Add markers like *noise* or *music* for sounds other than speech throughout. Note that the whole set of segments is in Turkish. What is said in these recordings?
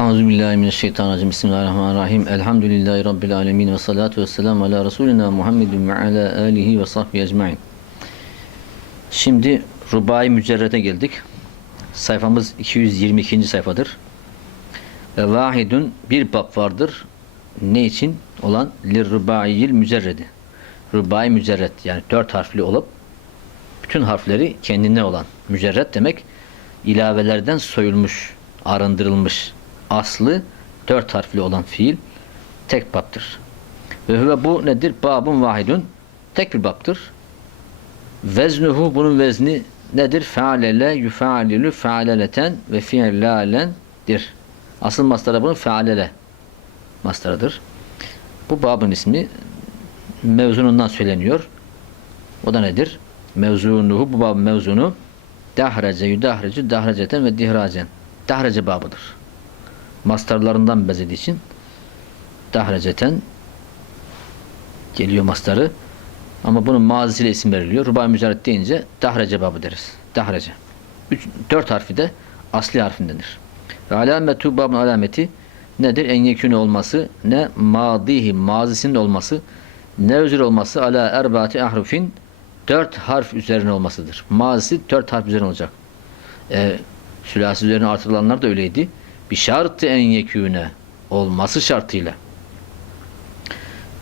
Euzubillahimineşşeytanirracim. Bismillahirrahmanirrahim. Elhamdülillahi Rabbil alemin. Ve salatu ve selamu ala Resulina Muhammedin ve ala alihi ve sahbihi ecmain. Şimdi Rubai Mücerred'e geldik. Sayfamız 222. sayfadır. Ve vahidun bir bab vardır. Ne için? Olan lirrubaiyil mücerredi. Rubai mücerred yani dört harfli olup bütün harfleri kendine olan mücerred demek ilavelerden soyulmuş, arındırılmış aslı dört harfli olan fiil tek baptır. Ve bu nedir? Babun vahidun tek bir baptır. Veznuhu bunun vezni nedir? Fealele yufealilu fealeleten ve fiilalendir. Asıl mastarı bunun fealele mastarıdır. Bu babın ismi mevzunundan söyleniyor. O da nedir? Mevzunuhu bu babın mevzunu dahrece yudahrece dahreceten ve dihracen. Dahrece babıdır. Mastarlarından bezediği için dahreceten geliyor mastarı. Ama bunun mazisiyle isim veriliyor. Rubai mücerret deyince dahrece babı deriz. Dahrece. Üç, dört harfi de asli harfindendir. Ve alametu babın alameti nedir? En yekûne olması, ne madihi, mazisinin olması, ne özür olması ala erbaati ahrufin dört harf üzerine olmasıdır. Mazisi dört harf üzerine olacak. E, sülasi üzerine artırılanlar da öyleydi. Bir şartı en yekûne olması şartıyla.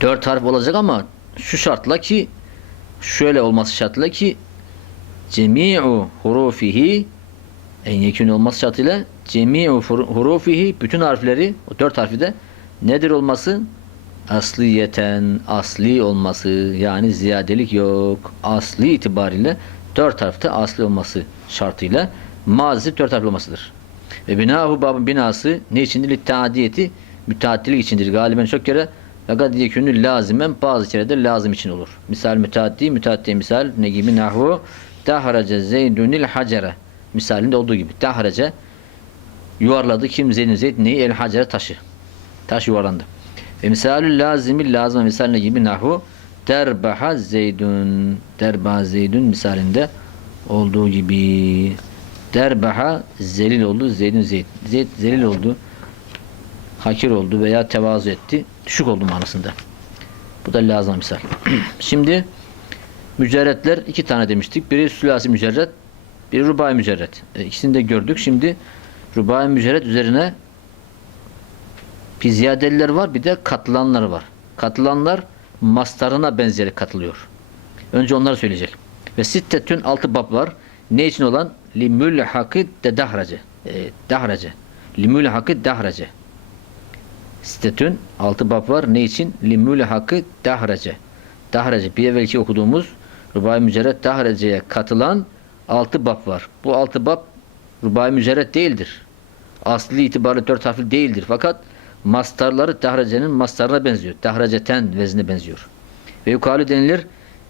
Dört harf olacak ama şu şartla ki şöyle olması şartıyla ki cemi'u hurufihi en yekûne olması şartıyla cemi'u hurufihi bütün harfleri o dört harfi de nedir olması? Asliyeten asli olması yani ziyadelik yok. Asli itibariyle dört harfte asli olması şartıyla mazisi dört harfli olmasıdır. Ve binahu babın binası ne içindir? Littadiyeti müteaddilik içindir. Galiben çok kere fakat yekünü lazimen bazı kerede lazım için olur. Misal müteaddi, müteaddi misal ne gibi? Nahvu dahrace zeydunil hacere misalinde olduğu gibi. Dahrace yuvarladı kim zeydun zeyd neyi? El hacere taşı. Taş yuvarlandı. Ve misalü lazimi lazım misal ne gibi? Nahvu derbaha zeydun derbaha zeydun misalinde olduğu gibi derbaha zelil oldu zeydun zeyd. Zeyd zelil oldu hakir oldu veya tevazu etti. Düşük oldu manasında. Bu da lazım misal. *clears throat* Şimdi mücerretler iki tane demiştik. Biri sülasi mücerret, biri rubai mücerret. E, ikisini de gördük. Şimdi rubai mücerret üzerine bir ziyadeliler var bir de katılanlar var. Katılanlar mastarına benzeri katılıyor. Önce onları söyleyecek. Ve sittetün altı bab var. Ne için olan? Limül hakı de dahrace. E, dahrace. Limül hakı dahrace. Stetün altı bab var. Ne için? Limül hakkı dahrece. Dahrece. Bir evvelki okuduğumuz Rubai Mücerret Dahrece'ye katılan altı bab var. Bu altı bab Rubai Mücerret değildir. Asli itibariyle dört harfli değildir. Fakat mastarları Dahrece'nin mastarına benziyor. Dahreceten vezine benziyor. Ve yukarı denilir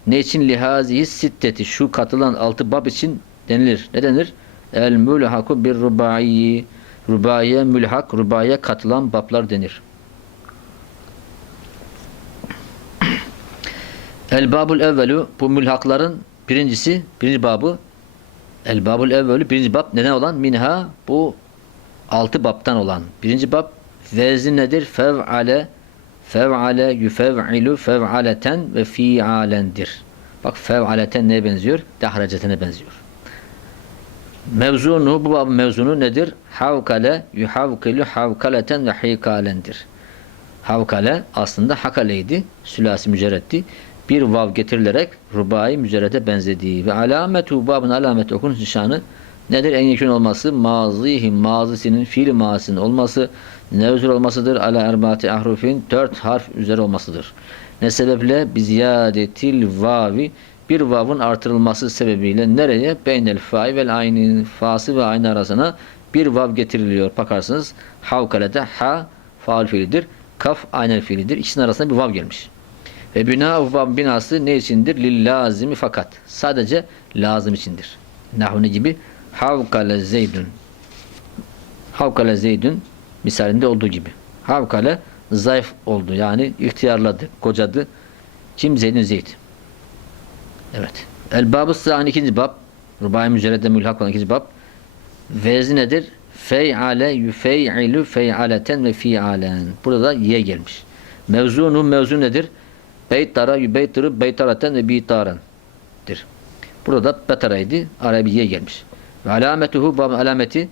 ne için lihazihi sitteti şu katılan altı bab için denilir. Ne denir? El mülhaku bir rubai Rubaiye mülhak, rubaiye katılan bablar denir. El babul evvelu bu mülhakların birincisi, birinci babı El babul evvelu birinci bab neden olan? Minha bu altı babtan olan. Birinci bab vezni nedir? Fev'ale fev'ale yufev'ilu fev'aleten ve fi'alendir. Bak fev'aleten neye benziyor? Dahrecetine benziyor. Mevzunu bu babın mevzunu nedir? Havkale yuhavkilu havkaleten ve hikalendir. Havkale aslında hakaleydi. Sülasi mücerretti. Bir vav getirilerek rubai mücerrede benzediği ve alametu babın alamet okunuş nişanı nedir? En yakın olması mazihi mazisinin fiil mazisinin olması nevzur olmasıdır. Ala erbaati ahrufin dört harf üzeri olmasıdır. Ne sebeple biziyadetil vavi bir vavın artırılması sebebiyle nereye? Beynel fa'i vel aynin fası ve aynı arasına bir vav getiriliyor. Bakarsınız havkalede ha faal fiilidir. Kaf aynel fiilidir. İkisinin arasında bir vav gelmiş. Ve bina vav binası ne içindir? Lil lazimi fakat. Sadece lazım içindir. Nahune gibi havkale zeydün. Havkale zeydün misalinde olduğu gibi. Havkale zayıf oldu. Yani ihtiyarladı, kocadı. Kim? Zeydün Zeyd. Evet. El babı sani ikinci bab. Rubai mücerrede mülhak olan ikinci bab. Vezi nedir? Fey'ale yüfey'ilu fey'aleten ve fi'alen. Burada da ye gelmiş. Mevzunu mevzu nedir? Beytara yübeytırı beytaraten ve bitarendir. Burada da betaraydı. Araya bir ye gelmiş. Ve alametuhu bab alameti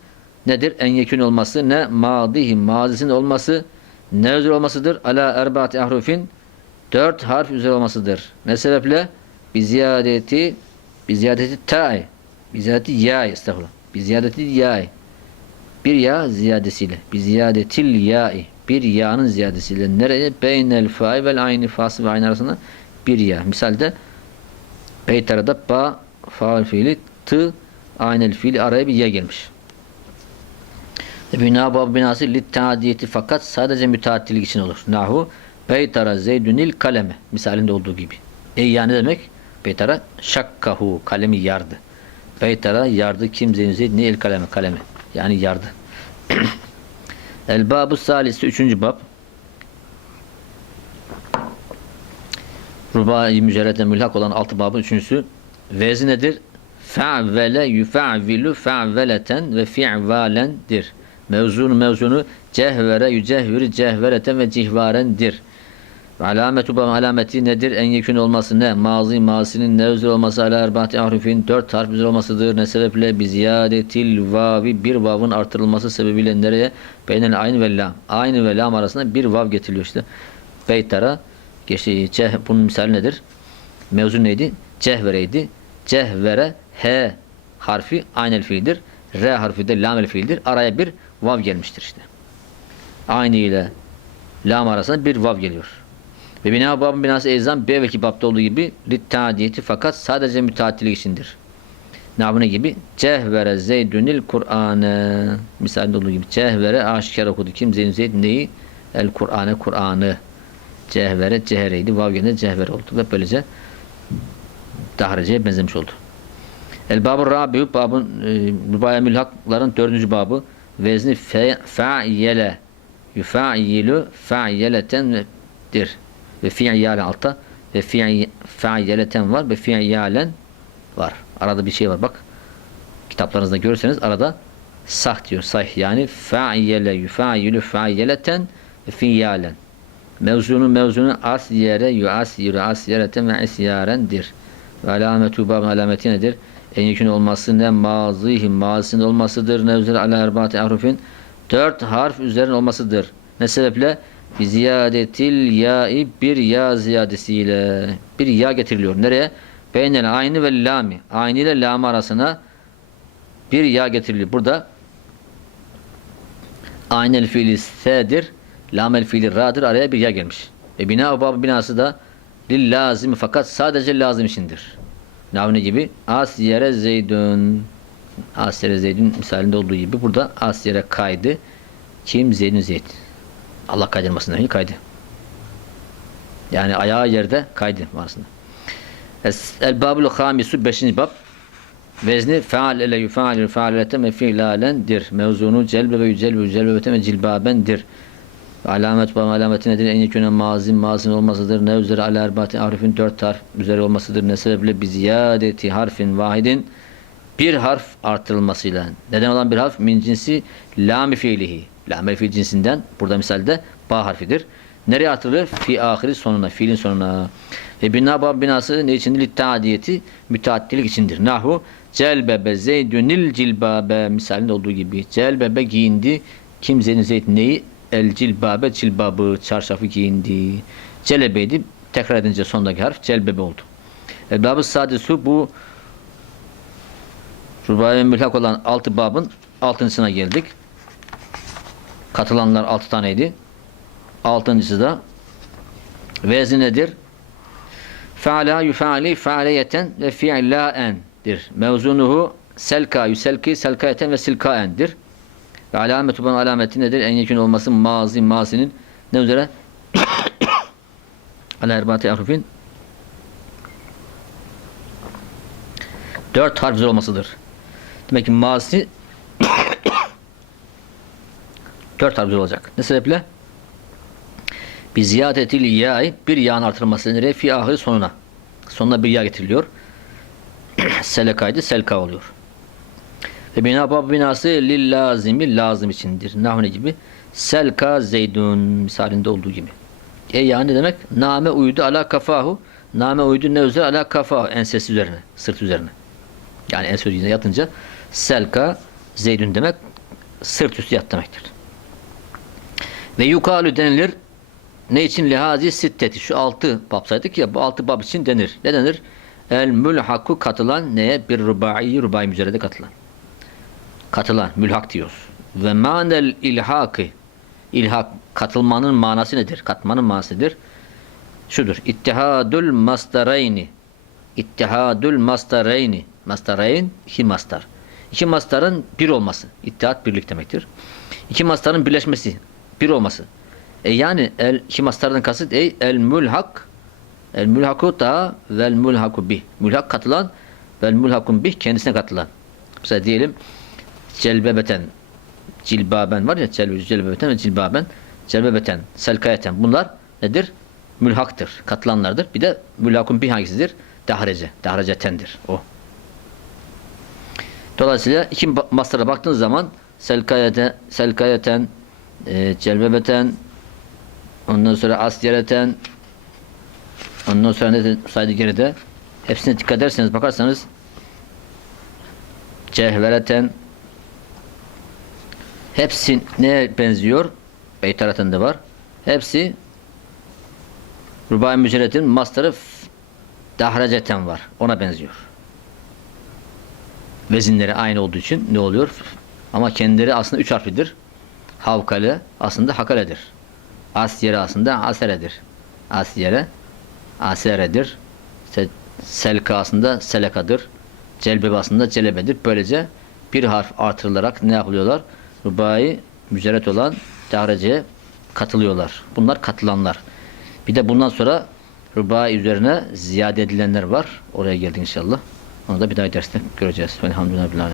nedir? En yekün olması ne? Madihi mazisinin olması ne üzere olmasıdır? Ala erbaati ahrufin dört harf üzere olmasıdır. Ne sebeple? Bi ziyadeti bi ziyadeti ta'i bi ziyadeti ya'i estağfurullah. Bi ziyadeti ya'i bir ya ziyadesiyle. Bi ziyadetil ya'i bir ya'nın ziyadesiyle. Nereye? Beynel fa'i vel ayni fası ve ayni arasında bir ya. Misalde Beytara'da ba faal fiili tı aynel fiili araya bir ya gelmiş. Bina bab binası lit taadiyeti fakat sadece müteaddilik için olur. Nahu Beytara zeydünil kaleme misalinde olduğu gibi. E yani demek? Beytara şakkahu kalemi yardı. Beytara yardı kim zeyd ne el kaleme kalemi. Yani yardı. *clears throat* El babu salisi üçüncü bab. Rubai mücerrede mülhak olan altı babın üçüncüsü vezi nedir? Fe'vele yufe'vilu fe'veleten ve fi'valendir. Mevzunu mevzunu cehvere yücehviri cehvereten ve cihvarendir. Alametu bu alameti nedir? En yekün olması ne? Mazi mazinin ne üzere olması ala erbaati ahrufin dört harf üzere olmasıdır. Ne sebeple? Bi ziyadetil vavi bir vavın artırılması sebebiyle nereye? Beynel aynı ve lam. Aynı ve lam arasında bir vav getiriliyor işte. Beytara geçti. Ceh, bunun misali nedir? Mevzu neydi? Cehvereydi. Cehvere H harfi aynel fiildir. R harfi de lamel fiildir. Araya bir vav gelmiştir işte. Aynı ile lam arasında bir vav geliyor. Ve bina babın binası ezan B ve iki babda olduğu gibi littadiyeti fakat sadece müteattilik içindir. Nabune gibi cehvere zeydünil Kur'an'ı misalde olduğu gibi cehvere aşikar okudu. Kim zeyn zeyd neyi? El Kur'an'ı Kur'an'ı cehvere cehereydi. Vav gelince cehver oldu. Ve böylece dahriceye benzemiş oldu. El babı rabiu babın e, mübaya mülhakların dördüncü babı vezni fe, fa'yele yufa'yilu fa'yeletendir. Ve fi'yale altta ve fi'i fa'yeleten var ve fi'yalen var. Arada bir şey var bak. Kitaplarınızda görürseniz arada sah diyor. Sahih yani fa'yele yufa'yilu fa'yeleten ve fi'yalen. Mevzunun mevzunun asyere yuasiru asyereten ve isyarendir. Ve alametu babın alameti nedir? En yakın olması ne mazihi mazisinin olmasıdır. Ne üzere ala erbaati ahrufin dört harf üzerine olmasıdır. Ne sebeple? Ziyadetil ya'i bir ya ziyadesiyle bir ya getiriliyor. Nereye? Beynel aynı ve lami. Aynı ile lam arasına bir ya getiriliyor. Burada aynel fiili se'dir. Lamel fiili ra'dır. Araya bir ya gelmiş. E bina bab binası da lil lazimi fakat sadece lazım içindir. Navne gibi asyere zeydün asyere zeydün misalinde olduğu gibi burada asyere kaydı. Kim zeydün zeyd. Allah kaydırmasın dahi kaydı. Yani ayağı yerde kaydı aslında. El babul hamisu 5. bab vezni faal ele yufailü faaleten ve fiilalendir. Mevzunu celbe ve yücelbe yücelbeten ve cilbabendir. Alamet bu alameti nedir? En yekûne mazin mazin olmasıdır. Ne üzere ala erbati harfin dört harf üzeri olmasıdır. Ne sebeple bi ziyadeti harfin vahidin bir harf artırılmasıyla. Neden olan bir harf? Min cinsi lami fiilihi. Lami fiil cinsinden burada misalde ba harfidir. Nereye artırılır? Fi ahiri sonuna, fiilin sonuna. Ve bina bab binası ne içindir? Littadiyeti müteaddilik içindir. Nahu celbebe zeydünil cilbabe misalinde olduğu gibi. Celbebe giyindi. Kim zeydin zeyd neyi? El cilbabe cilbabı çarşafı giyindi. Celebeydi. Tekrar edince sondaki harf celbebe oldu. El babı sadisu bu Rubaya mülhak olan altı babın altıncısına geldik. Katılanlar altı taneydi. Altıncısı da vezi nedir? Feala yufali faaliyeten ve fi'laendir. Mevzunuhu selka yüselki selkayeten ve silkaendir. Ve alametu bunun alameti nedir? En yakın olması mazi mazinin ne üzere? *coughs* Ala erbati ahrufin dört harf olmasıdır. Demek ki mazi dört harf üzeri olacak. Ne sebeple? Bir ziyadetil ya'yı bir yağın artırılması nereye? Fi ahir sonuna. Sonuna bir yağ getiriliyor. *clears throat* Selekaydı selka oluyor. Ve bina bab binası lil lazimi lazım içindir. Nahune gibi. Selka zeydun misalinde olduğu gibi. E yani ne demek? Name uydu ala kafahu. Name uydu ne üzere ala kafahu. Ensesi üzerine. Sırt üzerine. Yani ense üzerine yatınca selka zeydun demek sırt üstü yat demektir. Ve yukalu denilir ne için lihazi sitteti şu altı bab saydık ya bu altı bab için denir. Ne denir? El mülhaku katılan neye? Bir rubai rubai mücerrede katılan. Katılan mülhak diyoruz. Ve manel ilhaki ilhak katılmanın manası nedir? Katmanın manası nedir? Şudur. İttihadül mastarayni İttihadül mastarayni Mastarayn iki mastar. İki mastarın bir olması. İttihat birlik demektir. İki mastarın birleşmesi. Bir olması. E yani el, iki mastardan kasıt ey el mülhak el mülhaku da vel mülhaku bih. Mülhak katılan vel mülhakun bih kendisine katılan. Mesela diyelim celbebeten cilbaben var ya celbe, celbebeten ve cilbaben celbebeten selkayeten bunlar nedir? Mülhaktır. Katılanlardır. Bir de mülhakun bih hangisidir? Dahrece. Dahrecetendir. O. Dolayısıyla iki maslara baktığınız zaman selkayete, selkayeten, celbebeten, ondan sonra asyereten, ondan sonra ne saydı geride hepsine dikkat ederseniz bakarsanız cehvereten hepsi neye benziyor? Beytaratın da var. Hepsi Rubai Mücerret'in mastarı dahreceten var. Ona benziyor vezinleri aynı olduğu için ne oluyor? Ama kendileri aslında üç harflidir. Havkale aslında hakaledir. Asyere aslında aseredir. Asyere aseredir. Se- selka aslında selekadır. Celbebe aslında celebedir. Böylece bir harf artırılarak ne yapılıyorlar? Rubai mücerret olan dareceye katılıyorlar. Bunlar katılanlar. Bir de bundan sonra rubai üzerine ziyade edilenler var. Oraya geldik inşallah. Onu da bir daha derste göreceğiz. Velhamdülillah.